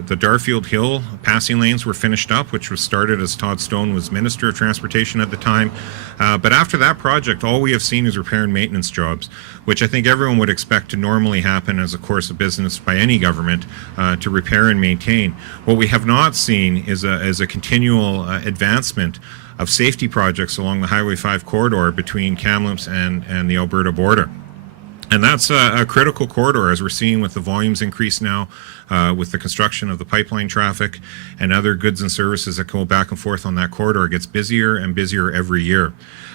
The Darfield Hill passing lanes were finished up, which was started as Todd Stone was Minister of Transportation at the time. But after that project, all we have seen is repair and maintenance jobs, which I think everyone would expect to normally happen as a course of business by any government to repair and maintain. What we have not seen is a continual advancement of safety projects along the Highway 5 corridor between Kamloops and the Alberta border. And that's a critical corridor, as we're seeing with the volumes increase now, with the construction of the pipeline traffic and other goods and services that go back and forth on that corridor. It gets busier and busier every year.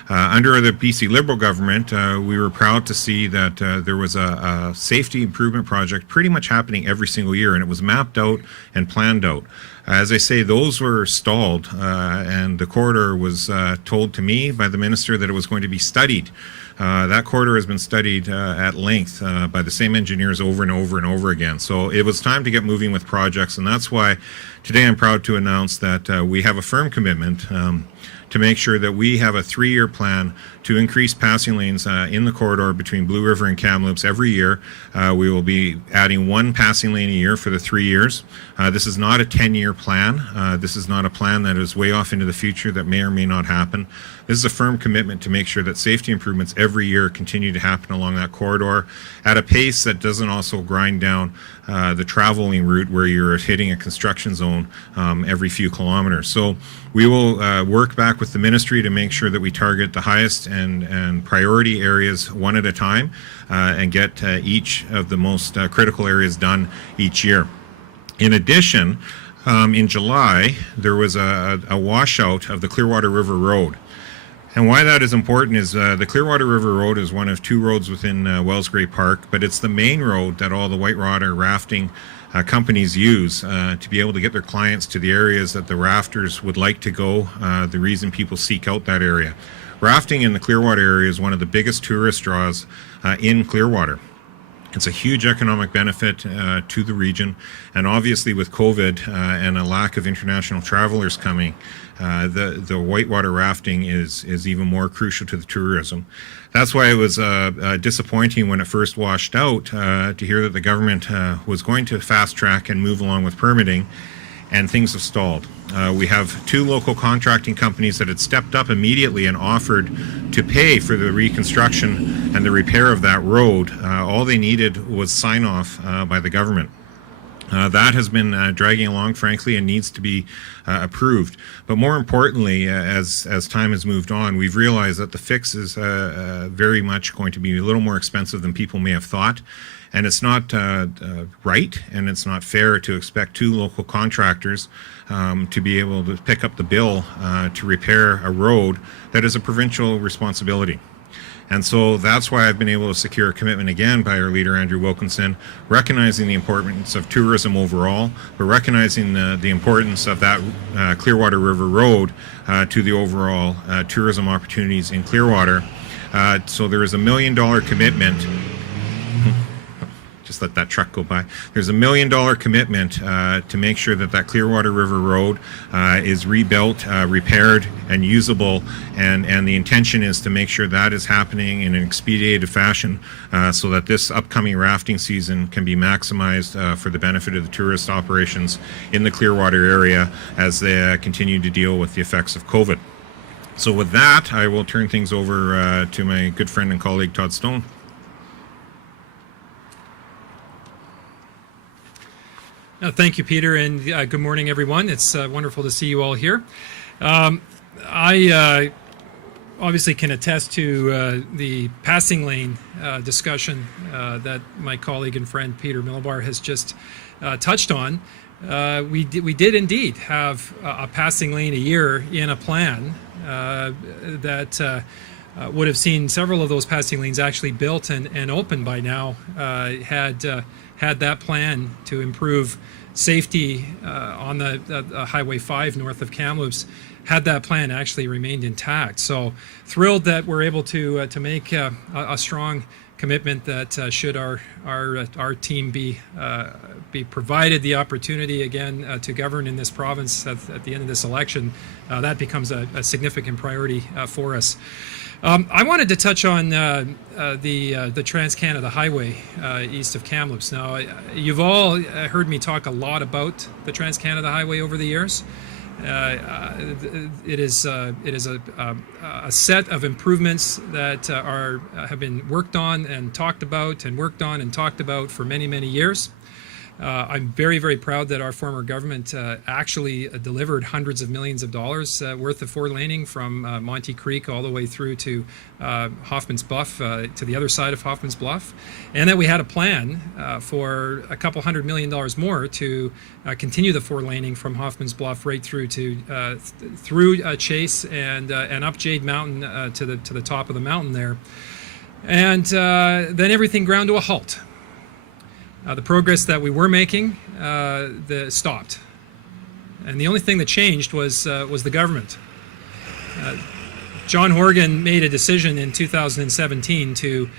Under the BC Liberal government, we were proud to see that there was a safety improvement project pretty much happening every single year, and it was mapped out and planned out. As I say, those were stalled, and the corridor was told to me by the minister that it was going to be studied. That corridor has been studied at length by the same engineers over and over and over again. So it was time to get moving with projects, and that's why today I'm proud to announce that we have a firm commitment to make sure that we have a 3-year plan to increase passing lanes in the corridor between Blue River and Kamloops every year. We will be adding 1 passing lane a year for the 3 years. This is not a 10-year plan. This is not a plan that is way off into the future that may or may not happen. This is a firm commitment to make sure that safety improvements every year continue to happen along that corridor at a pace that doesn't also grind down the traveling route where you're hitting a construction zone every few kilometers. So we will work back with the ministry to make sure that we target the highest and priority areas one at a time and get each of the most critical areas done each year. In addition, in July, there was a washout of the Clearwater River Road. And why that is important is the Clearwater River Road is one of 2 roads within Wellsgrey Park, but it's the main road that all the whitewater rafting companies use to be able to get their clients to the areas that the rafters would like to go, the reason people seek out that area. Rafting in the Clearwater area is one of the biggest tourist draws in Clearwater. It's a huge economic benefit to the region, and obviously with COVID and a lack of international travelers coming, the whitewater rafting is even more crucial to the tourism. That's why it was disappointing when it first washed out to hear that the government was going to fast track and move along with permitting, and things have stalled. We have 2 local contracting companies that had stepped up immediately and offered to pay for the reconstruction and the repair of that road. All they needed was sign off by the government. That has been dragging along, frankly, and needs to be approved. But more importantly, as time has moved on, we've realized that the fix is very much going to be a little more expensive than people may have thought. And it's not right, and it's not fair to expect 2 local contractors to be able to pick up the bill to repair a road that is a provincial responsibility. And so that's why I've been able to secure a commitment again by our leader, Andrew Wilkinson, recognizing the importance of tourism overall, but recognizing the importance of that Clearwater River Road to the overall tourism opportunities in Clearwater. So there is $1 million commitment. Just let that truck go by. There's $1 million commitment to make sure that Clearwater River Road is rebuilt, repaired, and usable, and the intention is to make sure that is happening in an expedited fashion so that this upcoming rafting season can be maximized for the benefit of the tourist operations in the Clearwater area as they continue to deal with the effects of COVID. So with that, I will turn things over to my good friend and colleague, Todd Stone. Thank you, Peter, and good morning, everyone. It's wonderful to see you all here. I obviously can attest to the passing lane discussion that my colleague and friend Peter Milobar has just touched on. We did indeed have a passing lane a year in a plan that would have seen several of those passing lanes actually built and open by now had that plan to improve safety on the Highway 5 north of Kamloops, had that plan actually remained intact. So thrilled that we're able to make a strong commitment that should our team be provided the opportunity again to govern in this province at the end of this election, that becomes a significant priority for us. I wanted to touch on the Trans-Canada Highway east of Kamloops. Now, you've all heard me talk a lot about the Trans-Canada Highway over the years. It is a set of improvements that have been worked on and talked about and worked on and talked about for many, many years. I'm very, very proud that our former government actually delivered hundreds of millions of dollars worth of four-laning from Monty Creek all the way through to Hoffman's Bluff, to the other side of Hoffman's Bluff, and that we had a plan for a couple $100 million more to continue the four-laning from Hoffman's Bluff right through to through Chase and up Jade Mountain to the top of the mountain there, and then everything ground to a halt. The progress that we were making stopped, and the only thing that changed was the government. John Horgan made a decision in 2017 to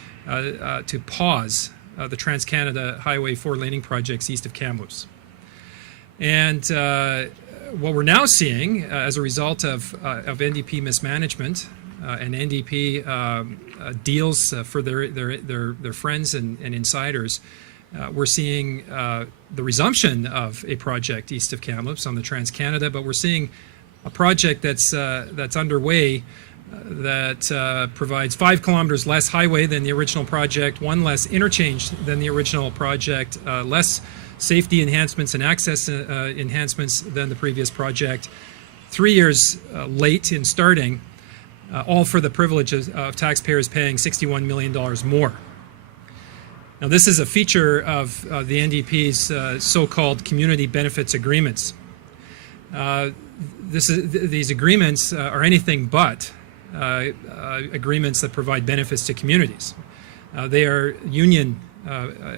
pause the Trans-Canada Highway four-laning projects east of Kamloops, and what we're now seeing as a result of NDP mismanagement and NDP deals for their friends and insiders. We're seeing the resumption of a project east of Kamloops on the Trans-Canada, but we're seeing a project that's underway that provides 5 kilometers less highway than the original project, 1 less interchange than the original project, less safety enhancements and access enhancements than the previous project, 3 years late in starting, all for the privilege of taxpayers paying $61 million more. Now, this is a feature of the NDP's so-called community benefits agreements. These agreements are anything but agreements that provide benefits to communities. They are union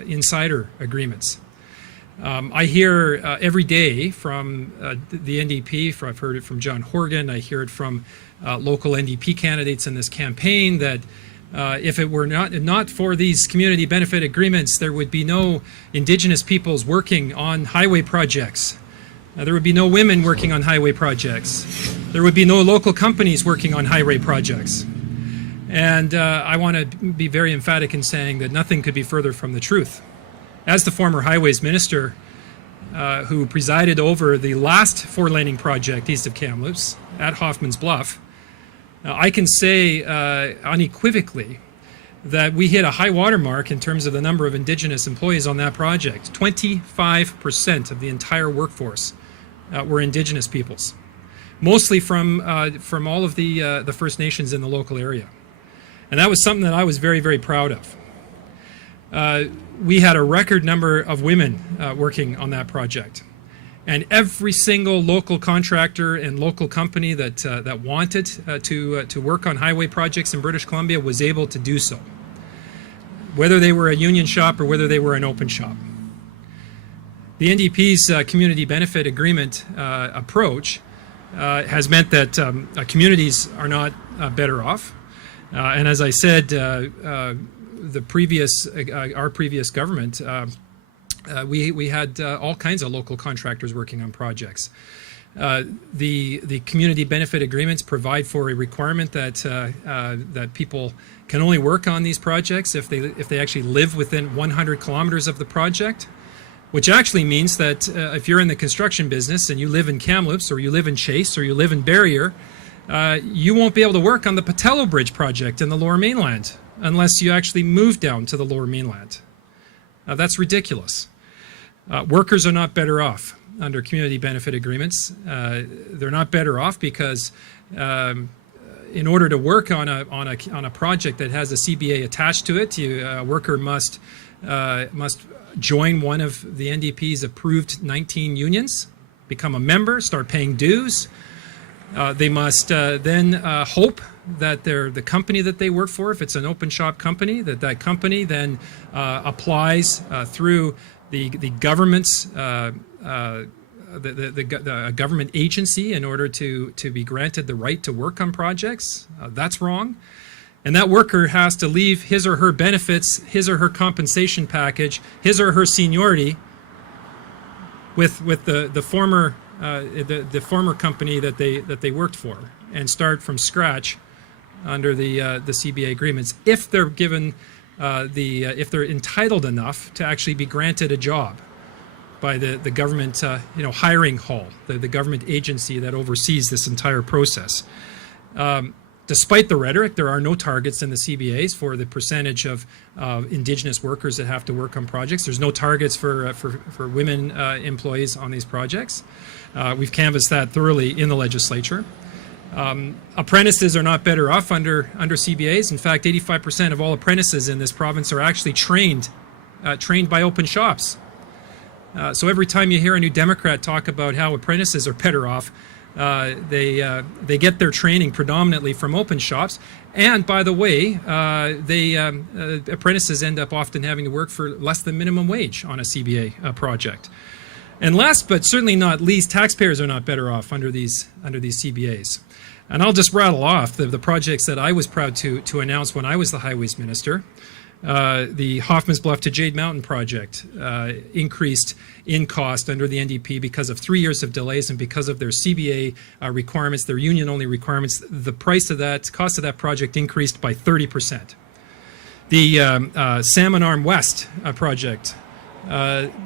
insider agreements. I hear every day from the NDP, I've heard it from John Horgan, I hear it from local NDP candidates in this campaign that if it were not for these community benefit agreements, there would be no Indigenous peoples working on highway projects. There would be no women working on highway projects. There would be no local companies working on highway projects. And I want to be very emphatic in saying that nothing could be further from the truth. As the former highways minister who presided over the last four-laning project east of Kamloops at Hoffman's Bluff, I can say unequivocally that we hit a high water mark in terms of the number of Indigenous employees on that project. 25% of the entire workforce were Indigenous peoples, mostly from all of the First Nations in the local area. And that was something that I was very, very proud of. We had a record number of women working on that project. And every single local contractor and local company that wanted to work on highway projects in British Columbia was able to do so, whether they were a union shop or whether they were an open shop. The NDP's community benefit agreement approach has meant that communities are not better off. And as I said, our previous government, we had all kinds of local contractors working on projects. The community benefit agreements provide for a requirement that people can only work on these projects if they actually live within 100 kilometers of the project, which actually means that if you're in the construction business and you live in Kamloops or you live in Chase or you live in Barrier, you won't be able to work on the Patello Bridge project in the Lower Mainland unless you actually move down to the Lower Mainland. That's ridiculous. Workers are not better off under community benefit agreements. They're not better off because in order to work on a project that has a CBA attached to it, a worker must join one of the NDP's approved 19 unions, become a member, start paying dues. They must then hope that the company that they work for, if it's an open shop company, that company then applies through the government's the government agency in order to be granted the right to work on projects. That's wrong. And that worker has to leave his or her benefits, his or her compensation package, his or her seniority with the former company that they worked for, and start from scratch under the CBA agreements if they're given if they're entitled enough to actually be granted a job by the government hiring hall, the government agency that oversees this entire process. Despite the rhetoric, there are no targets in the CBAs for the percentage of Indigenous workers that have to work on projects. There's no targets for women employees on these projects. We've canvassed that thoroughly in the legislature. Apprentices are not better off under CBAs. In fact, 85% of all apprentices in this province are actually trained by open shops. So every time you hear a New Democrat talk about how apprentices are better off, they get their training predominantly from open shops. And by the way, apprentices end up often having to work for less than minimum wage on a CBA project. And last but certainly not least, taxpayers are not better off under these CBAs. And I'll just rattle off the projects that I was proud to announce when I was the Highways Minister. The Hoffman's Bluff to Jade Mountain project increased in cost under the NDP because of 3 years of delays and because of their CBA requirements, their union-only requirements. The cost of that project increased by 30%. The Salmon Arm West project,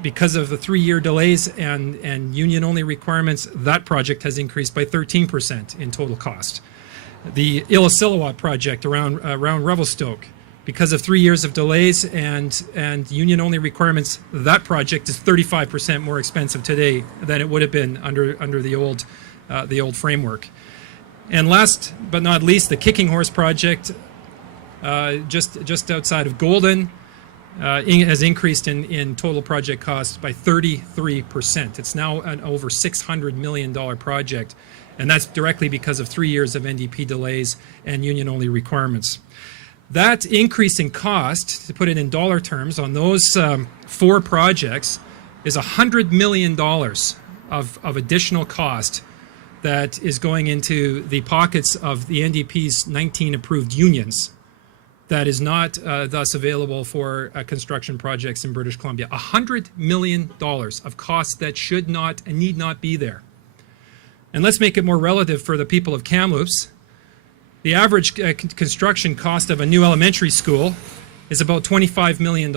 because of the 3-year delays and union-only requirements, that project has increased by 13% in total cost. The Illecillewaet project around Revelstoke, because of 3 years of delays and union-only requirements, that project is 35% more expensive today than it would have been under the old framework. And last but not least, the Kicking Horse project, just outside of Golden, has increased in total project costs by 33%. It's now an over $600 million project, and that's directly because of 3 years of NDP delays and union-only requirements. That increase in cost, to put it in dollar terms, on those 4 projects is $100 million of additional cost that is going into the pockets of the NDP's 19 approved unions that is not thus available for construction projects in British Columbia. $100 million of costs that should not and need not be there. And let's make it more relative for the people of Kamloops. The average construction cost of a new elementary school is about $25 million.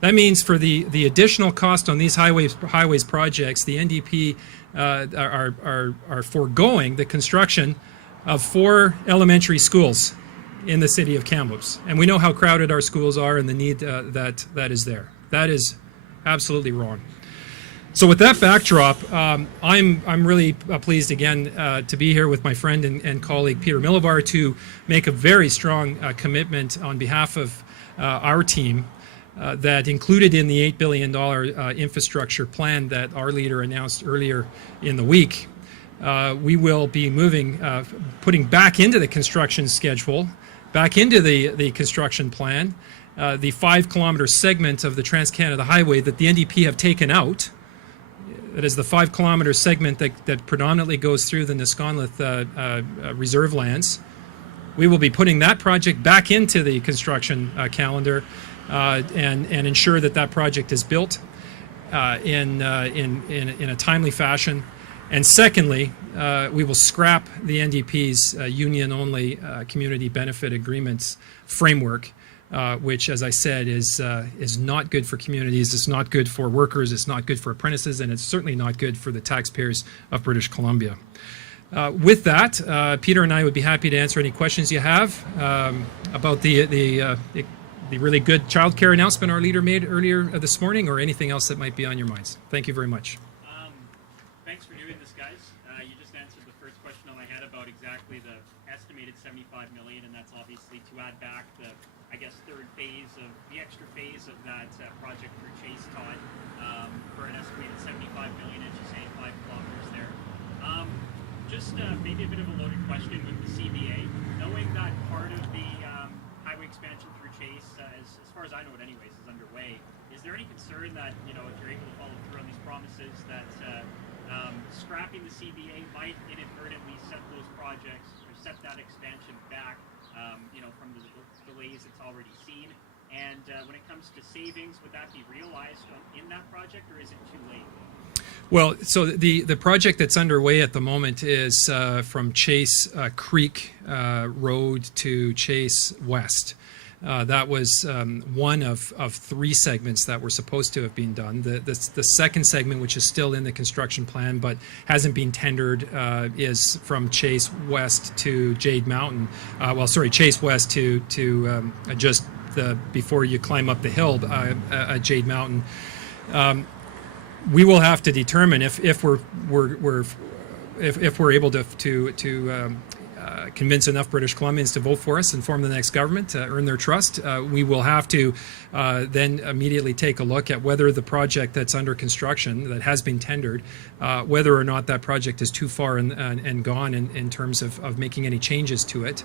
That means for the additional cost on these highways projects, the NDP are foregoing the construction of 4 elementary schools in the city of Kamloops. And we know how crowded our schools are and the need that is there. That is absolutely wrong. So with that backdrop, I'm really pleased again to be here with my friend and colleague Peter Milobar to make a very strong commitment on behalf of our team that included in the $8 billion infrastructure plan that our leader announced earlier in the week. We will be putting back into the construction schedule, back into the construction plan, the 5-kilometer segment of the Trans-Canada Highway that the NDP have taken out. That is the 5-kilometer segment that predominantly goes through the Nisconluth reserve lands. We will be putting that project back into the construction calendar and ensure that project is built in a timely fashion. And secondly, we will scrap the NDP's union-only community benefit agreements framework, which, as I said, is not good for communities, it's not good for workers, it's not good for apprentices, and it's certainly not good for the taxpayers of British Columbia. With that, Peter and I would be happy to answer any questions you have about the really good childcare announcement our leader made earlier this morning, or anything else that might be on your minds. Thank you very much. Thanks for doing this, guys. You just answered the first question on my head about exactly the estimated $75 million, and that's obviously to add back the, I guess, third phase of the extra phase of that project through Chase, Todd, for an estimated $75 million, as you say, 5 kilometers there. Just maybe a bit of a loaded question with the CBA, knowing that part of the highway expansion through Chase, as far as I know it anyways, is underway. Is there any concern that, if you're able to follow through on these promises, that scrapping the CBA might inadvertently set those projects or set that expansion back, from the delays it's already seen? And when it comes to savings, would that be realized in that project, or is it too late? Well, so the project that's underway at the moment is from Chase Creek Road to Chase West. That was one of three segments that were supposed to have been done. The second segment, which is still in the construction plan but hasn't been tendered, is from Chase West to Jade Mountain. Chase West to just before you climb up the hill at Jade Mountain. We will have to determine if we're able to convince enough British Columbians to vote for us and form the next government, to earn their trust. We will have to then immediately take a look at whether the project that's under construction, that has been tendered, whether or not that project is too far and gone in terms of making any changes to it.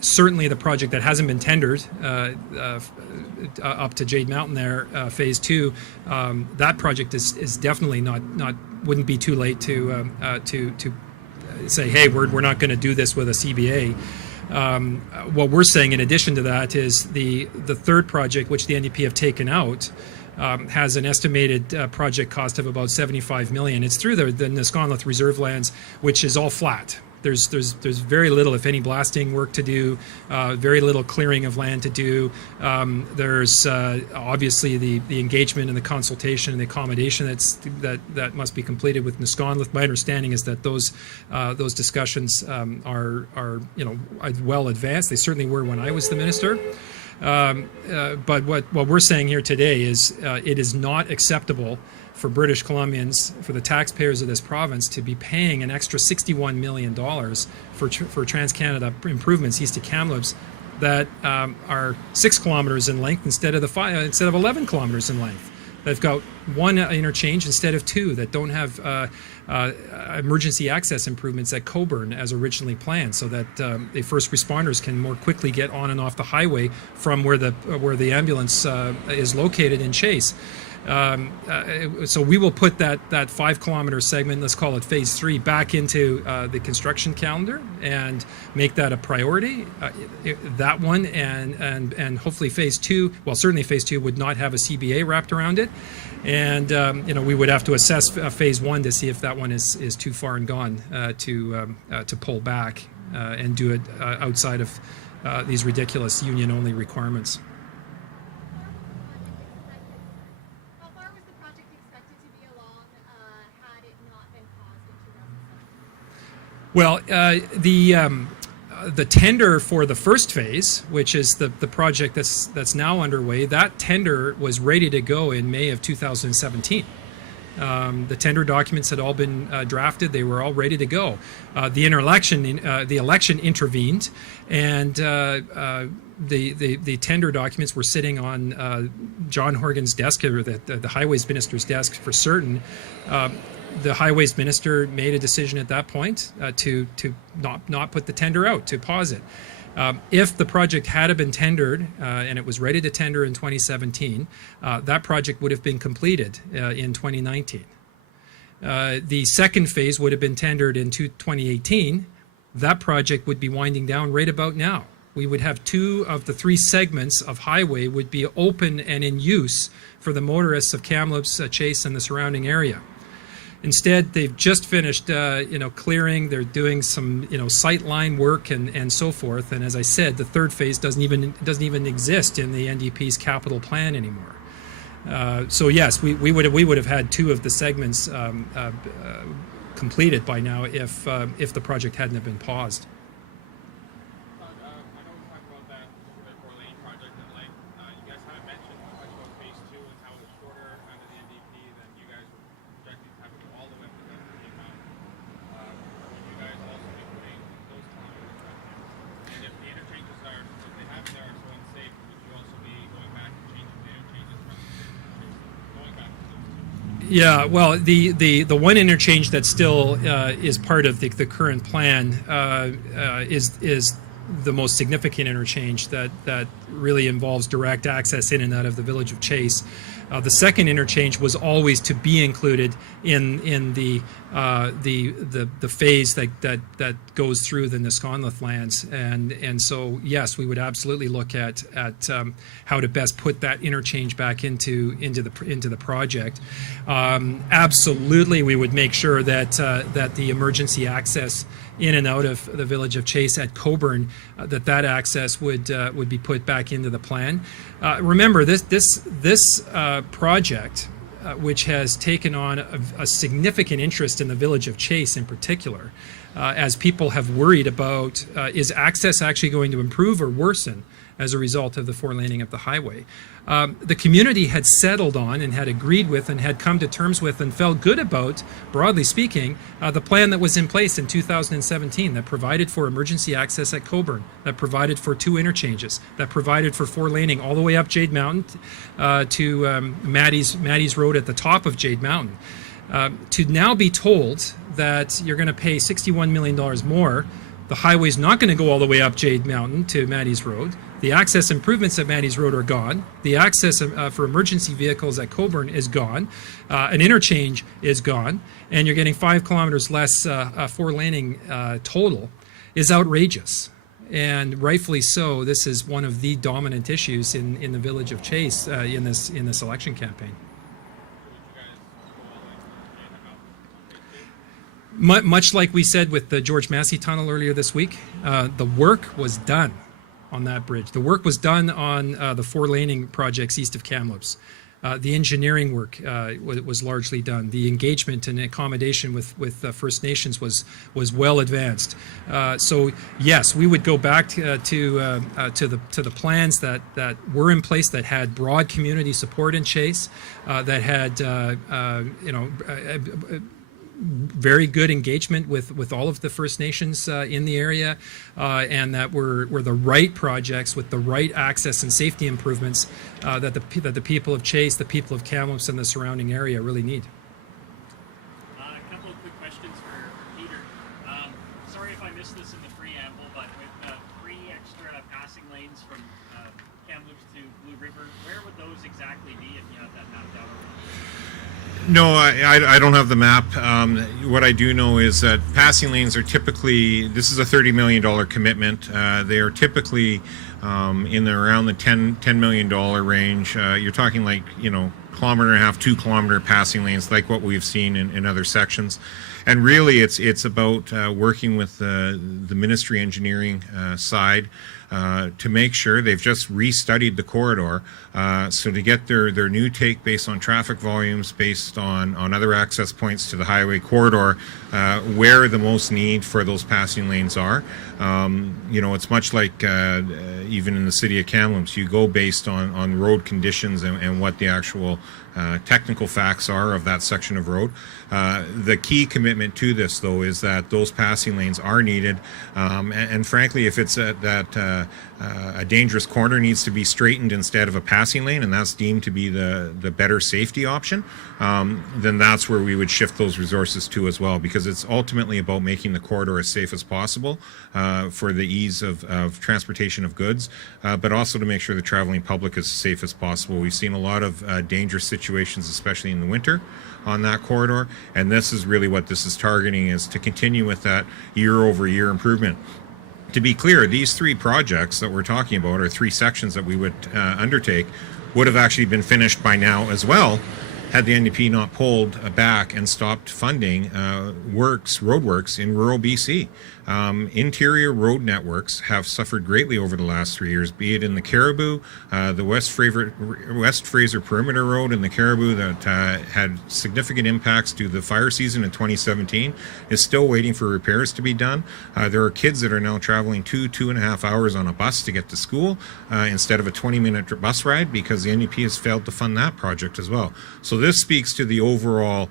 Certainly the project that hasn't been tendered up to Jade Mountain there, phase 2, that project is definitely wouldn't be too late to say, hey, we're not going to do this with a CBA. What we're saying in addition to that is the third project, which the NDP have taken out, has an estimated project cost of about $75 million. It's through the Nisconluth Reserve Lands, which is all flat. There's very little, if any, blasting work to do, very little clearing of land to do. There's obviously the engagement and the consultation and the accommodation that must be completed with Nisconluth. My understanding is that those discussions are well advanced. They certainly were when I was the minister. But what we're saying here today is it is not acceptable for British Columbians, for the taxpayers of this province, to be paying an extra $61 million for Trans-Canada improvements east of Kamloops that are 6 kilometers in length instead of 11 kilometers in length. They've got one interchange instead of 2, that don't have emergency access improvements at Coburn as originally planned, so that the first responders can more quickly get on and off the highway from where the ambulance is located in Chase. So we will put that 5-kilometer segment, let's call it phase 3, back into the construction calendar and make that a priority. That one and hopefully phase 2. Well, certainly phase 2 would not have a CBA wrapped around it, and we would have to assess phase 1 to see if that one is too far and gone to pull back and do it outside of these ridiculous union-only requirements. Well, the tender for the first phase, which is the project that's now underway, that tender was ready to go in May of 2017. The tender documents had all been drafted; they were all ready to go. The election intervened, and the tender documents were sitting on John Horgan's desk, or the Highways Minister's desk, for certain. The Highways Minister made a decision at that point to not put the tender out, to pause it. If the project had been tendered and it was ready to tender in 2017, that project would have been completed in 2019. The second phase would have been tendered in 2018. That project would be winding down right about now. We would have 2 of the 3 segments of highway would be open and in use for the motorists of Kamloops, Chase, and the surrounding area. Instead, they've just finished, clearing. They're doing some, sight line work and so forth. And as I said, the third phase doesn't even exist in the NDP's capital plan anymore. So yes, we would have had 2 of the segments completed by now if the project hadn't have been paused. I know we talked about that four-lane project at length. You guys haven't mentioned much about phase 2 and how it's shorter under the NDP than you guys were projecting to have to go all the way up to the mountain. Would you guys also be putting those kilometers back in? And if the interchanges if they have there are so unsafe, would you also be going back and changing the interchanges from going back to those 2? Yeah, well, the one interchange that still is part of the current plan is the most significant interchange that really involves direct access in and out of the village of Chase. The second interchange was always to be included in the phase that goes through the Nisconluth lands, and so yes, we would absolutely look at how to best put that interchange back into the project. Absolutely, we would make sure that the emergency access in and out of the village of Chase at Coburn, that access would be put back into the plan. Remember, this project, which has taken on a significant interest in the village of Chase in particular, as people have worried about is access actually going to improve or worsen as a result of the four-laning of the highway. The community had settled on and had agreed with and had come to terms with and felt good about, broadly speaking, the plan that was in place in 2017 that provided for emergency access at Coburn, that provided for 2 interchanges, that provided for four-laning all the way up Jade Mountain to Maddie's Road at the top of Jade Mountain. To now be told that you're going to pay $61 million more, the highway's not going to go all the way up Jade Mountain to Maddie's Road. The access improvements at Maddie's Road are gone. The access for emergency vehicles at Coburn is gone. An interchange is gone. And you're getting 5 kilometers less four-laning total is outrageous. And rightfully so. This is one of the dominant issues in the village of Chase in this election campaign. Much like we said with the George Massey Tunnel earlier this week, the work was done on that bridge. The work was done on the four-laning projects east of Kamloops. The engineering work was largely done. The engagement and accommodation with First Nations was well advanced. So yes, we would go back to the plans that were in place, that had broad community support in Chase, that had very good engagement with all of the First Nations in the area, and that were the right projects with the right access and safety improvements that the people of Chase, the people of Kamloops, and the surrounding area really need. A couple of quick questions for Peter. Sorry if I missed this in the preamble, but with 3 extra passing lanes from Kamloops to Blue River, where would those exactly be if you had that mapped out? No, I don't have the map. What I do know is that passing lanes are typically, this is a $30 million commitment. They are typically around the $10 million range. You're talking like, kilometer and a half, 2 kilometer passing lanes, like what we've seen in other sections. And really, it's about working with the ministry engineering side to make sure they've just restudied the corridor. So to get their new take based on traffic volumes, based on other access points to the highway corridor, where the most need for those passing lanes are. It's much like even in the city of Kamloops, you go based on road conditions and what the actual technical facts are of that section of road. The key commitment to this, though, is that those passing lanes are needed, and frankly, if it's a dangerous corner needs to be straightened instead of a passing lane, and that's deemed to be the better safety option, then that's where we would shift those resources to as well, because it's ultimately about making the corridor as safe as possible for the ease of transportation of goods, but also to make sure the traveling public is as safe as possible. We've seen a lot of dangerous situations, especially in the winter, on that corridor, and this is really what this is targeting, is to continue with that year-over-year improvement. To be clear, these 3 projects that we're talking about, or 3 sections that we would undertake, would have actually been finished by now as well, had the NDP not pulled back and stopped funding roadworks in rural BC. Interior road networks have suffered greatly over the last 3 years, be it in the Caribou, the West Fraser Perimeter Road in the Caribou that had significant impacts to the fire season in 2017, is still waiting for repairs to be done. There are kids that are now traveling 2.5 hours on a bus to get to school instead of a 20-minute bus ride, because the NDP has failed to fund that project as well. So this speaks to the overall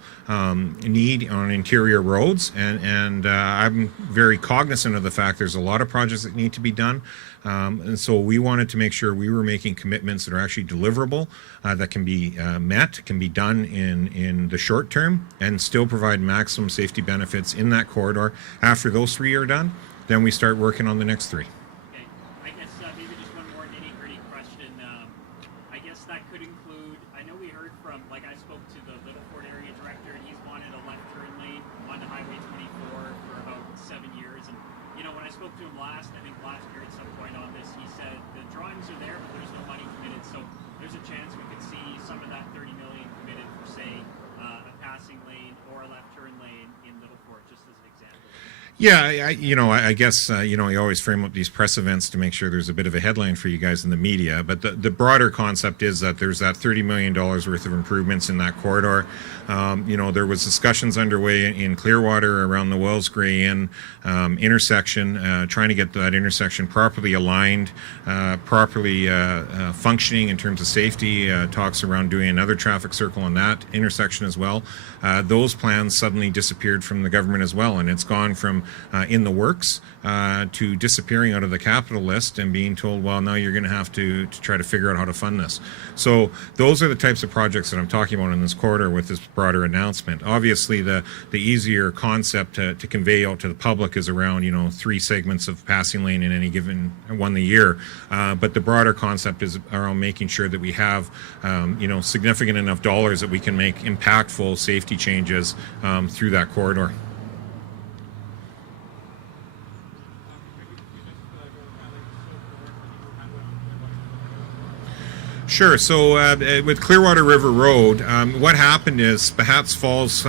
need on interior roads, and I'm very cognizant of the fact there's a lot of projects that need to be done, and so we wanted to make sure we were making commitments that are actually deliverable, that can be met, can be done in the short term, and still provide maximum safety benefits in that corridor. After those 3 are done, then we start working on the next 3. Okay, I guess maybe just one more nitty-gritty question. I guess that could include, I know we heard spoke to him last year at some point on this, he said the drawings are there, but there's no money committed. So there's a chance we could see some of that 30 million committed for, say, a passing lane or a left turn lane in Little Fort, just as an example. Yeah, I guess, you always frame up these press events to make sure there's a bit of a headline for you guys in the media. But the broader concept is that there's that $30 million worth of improvements in that corridor. There was discussions underway in Clearwater around the Wells Grey Inn intersection, trying to get that intersection properly aligned, properly functioning in terms of safety. Talks around doing another traffic circle on that intersection as well. Those plans suddenly disappeared from the government as well, and it's gone from in the works to disappearing out of the capital list and being told, well, now you're going to have to try to figure out how to fund this. So those are the types of projects that I'm talking about in this corridor with this broader announcement. Obviously, the easier concept to convey out to the public is around 3 segments of passing lane in any given one a year, but the broader concept is around making sure that we have significant enough dollars that we can make impactful safety changes through that corridor. Sure. So with Clearwater River Road, what happened is Spahats Falls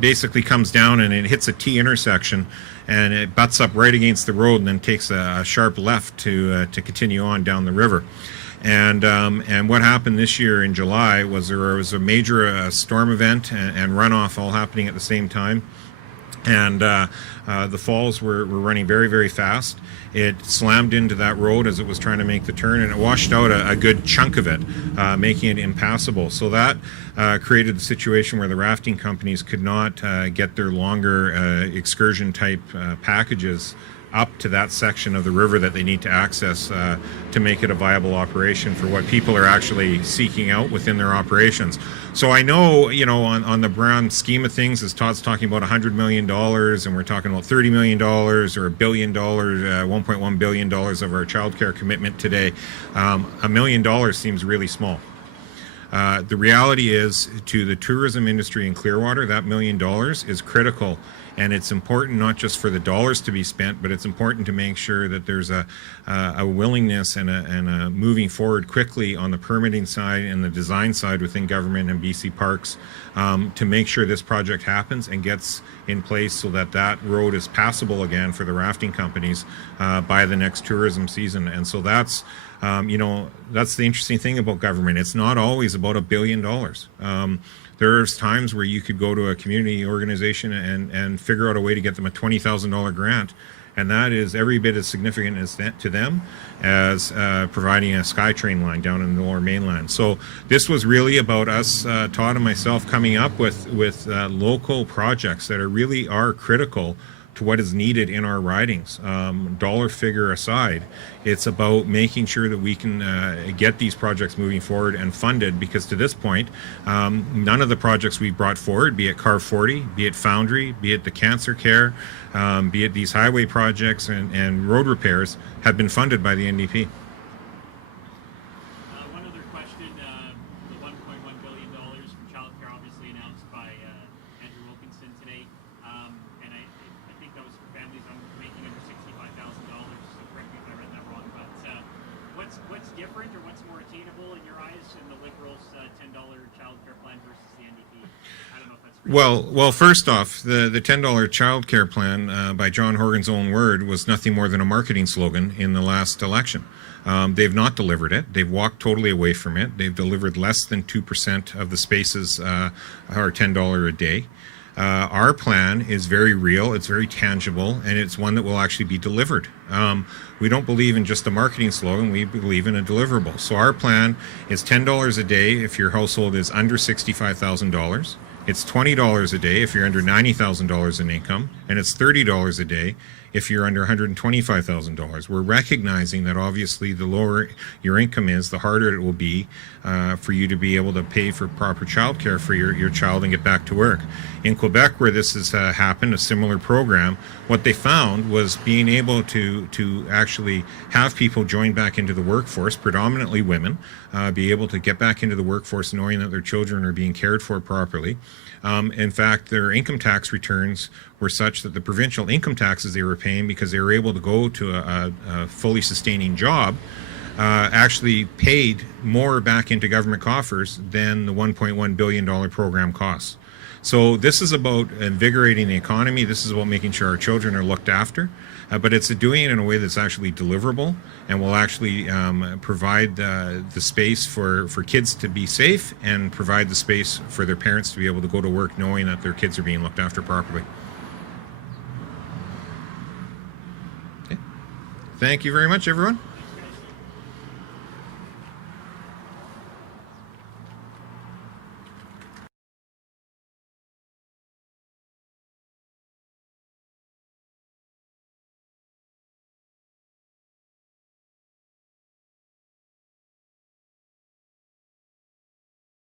basically comes down and it hits a T intersection, and it butts up right against the road and then takes a sharp left to continue on down the river. And what happened this year in July was there was a major storm event and runoff all happening at the same time. And the falls were running very, very fast. It slammed into that road as it was trying to make the turn, and it washed out a good chunk of it, making it impassable. So that created the situation where the rafting companies could not get their longer excursion type packages up to that section of the river that they need to access to make it a viable operation for what people are actually seeking out within their operations. So I know, on the grand scheme of things, as Todd's talking about $100 million, and we're talking about $30 million or $1 billion, $1.1 billion of our childcare commitment today, $1 million seems really small. The reality is, to the tourism industry in Clearwater, that $1 million is critical. And it's important not just for the dollars to be spent, but it's important to make sure that there's a willingness and a moving forward quickly on the permitting side and the design side within government and BC Parks to make sure this project happens and gets in place so that that road is passable again for the rafting companies by the next tourism season. And so that's that's the interesting thing about government. It's not always about $1 billion. There's times where you could go to a community organization and figure out a way to get them a $20,000 grant, and that is every bit as significant as that to them as providing a SkyTrain line down in the Lower Mainland. So this was really about us, Todd and myself, coming up with local projects that really are critical to what is needed in our ridings. Dollar figure aside, it's about making sure that we can get these projects moving forward and funded, because to this point, none of the projects we brought forward, be it Car 40, be it Foundry, be it the cancer care, be it these highway projects and road repairs, have been funded by the NDP. One other question, the $1.1 billion from childcare obviously announced by Andrew Wilkinson today. And I think that was for families making under $65,000. So correct me if I read that wrong. But what's different or what's more attainable in your eyes in the Liberals' $10 childcare plan versus the NDP? I don't know if that's Well, first off, the $10 childcare plan, by John Horgan's own word, was nothing more than a marketing slogan in the last election. They've not delivered it. They've walked totally away from it. They've delivered less than 2% of the spaces are $10 a day. Our plan is very real, it's very tangible, and it's one that will actually be delivered. We don't believe in just a marketing slogan, we believe in a deliverable. So our plan is $10 a day if your household is under $65,000. It's $20 a day if you're under $90,000 in income, and it's $30 a day if you're under $125,000. We're recognizing that obviously the lower your income is, the harder it will be for you to be able to pay for proper childcare for your child and get back to work. In Quebec, where this has happened, a similar program, what they found was being able to actually have people join back into the workforce, predominantly women, be able to get back into the workforce knowing that their children are being cared for properly. In fact, their income tax returns were such that the provincial income taxes they were paying, because they were able to go to a fully sustaining job, actually paid more back into government coffers than the $1.1 billion program costs. So this is about invigorating the economy. This is about making sure our children are looked after, but it's doing it in a way that's actually deliverable and will actually provide the space for kids to be safe and provide the space for their parents to be able to go to work knowing that their kids are being looked after properly. Okay. Thank you very much, everyone.